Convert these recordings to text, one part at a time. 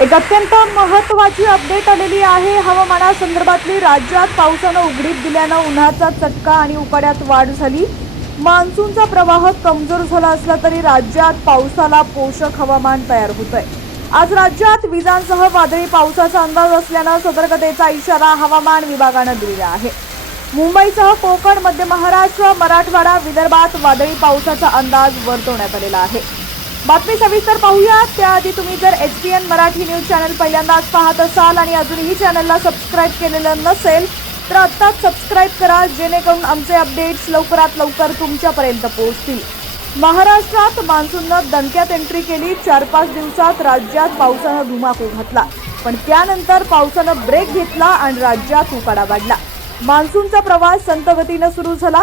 एक अत्यंत महत्त्वाची अपडेट आलेली आहे. हवामानासंदर्भातली राज्यात पावसानं उघडीप दिल्यानं उन्हाचा चटका आणि उकाड्यात वाढ झाली. मान्सूनचा प्रवाह कमजोर झाला असला तरी राज्यात पावसाला पोषक हवामान तयार होत आहे आज राज्यात विजांसह वादळी पावसाचा अंदाज असल्यानं सतर्कतेचा इशारा हवामान विभागानं दिलेला आहे. मुंबईसह कोकण मध्य महाराष्ट्र मराठवाडा विदर्भात वादळी पावसाचा अंदाज वर्तवण्यात आलेला आहे. बातमी सविस्तर पाहूया त्याआधी तुम्ही जर H P N Marathi news channel पहिल्यांदाच पाहत असाल आणि अजूनही चॅनलला सबस्क्राईब केलेलं नसेल तर आत्ताच सबस्क्राईब करा जेणेकरून आमचे अपडेट्स लवकरात लवकर तुमच्यापर्यंत पोहोचतील. महाराष्ट्रात मान्सूननं दणक्यात एंट्री केली. चार पाच दिवसात राज्यात पावसानं धुमाकूळ घातला. पण त्यानंतर पावसानं ब्रेक घेतला आणि राज्यात उकाडा वाढला. मान्सूनचा प्रवास संतगतीनं सुरू झाला.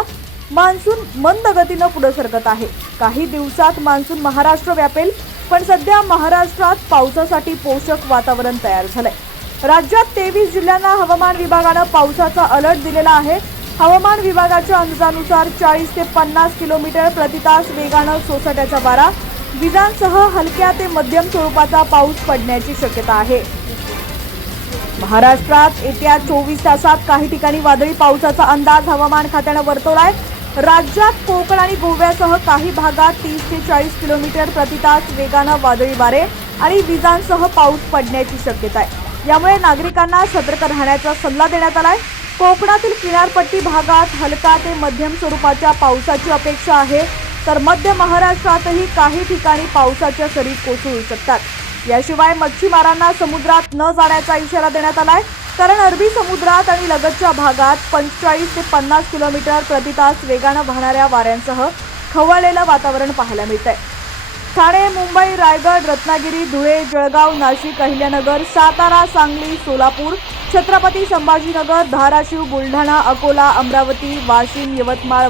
मान्सून मंद गतीनं पुढे सरकत आहे. काही दिवसात मान्सून महाराष्ट्र व्यापेल पण सध्या महाराष्ट्रात पावसासाठी पोषक वातावरण तयार झालंय. राज्यात तेवीस जिल्ह्यांना हवामान विभागानं पावसाचा अलर्ट दिलेला आहे. हवामान विभागाच्या अंदाजानुसार चाळीस ते पन्नास किलोमीटर प्रतितास वेगानं सोसाट्याचा वारा विजांसह हलक्या ते मध्यम स्वरूपाचा पाऊस पडण्याची शक्यता आहे. महाराष्ट्रात येत्या चोवीस तासात काही ठिकाणी वादळी पावसाचा अंदाज हवामान खात्यानं वर्तवलाय. राज्यात कोकण आणि गोव्यासह काही भागात तीस ते चाळीस किलोमीटर प्रतितास वेगानं वादळी वारे आणि विजांसह पाऊस पडण्याची शक्यता आहे. यामुळे नागरिकांना सतर्क राहण्याचा सल्ला देण्यात आलाय. कोकणातील किनारपट्टी भागात हलका ते मध्यम स्वरूपाच्या पावसाची अपेक्षा आहे. तर मध्य महाराष्ट्रातही काही ठिकाणी पावसाच्या सरी कोसळू शकतात. याशिवाय मच्छीमारांना समुद्रात न जाण्याचा इशारा देण्यात आलाय. कारण अरबी समुद्रात आणि लगतच्या भागात पंचेचाळीस ते पन्नास किलोमीटर प्रतितास वेगानं वाहणाऱ्या वाऱ्यांसह खवळलेलं वातावरण पाहायला मिळतंय. ठाणे मुंबई रायगड रत्नागिरी धुळे जळगाव नाशिक अहिल्यानगर सातारा सांगली सोलापूर छत्रपती संभाजीनगर धाराशिव बुलढाणा अकोला अमरावती वाशिम यवतमाळ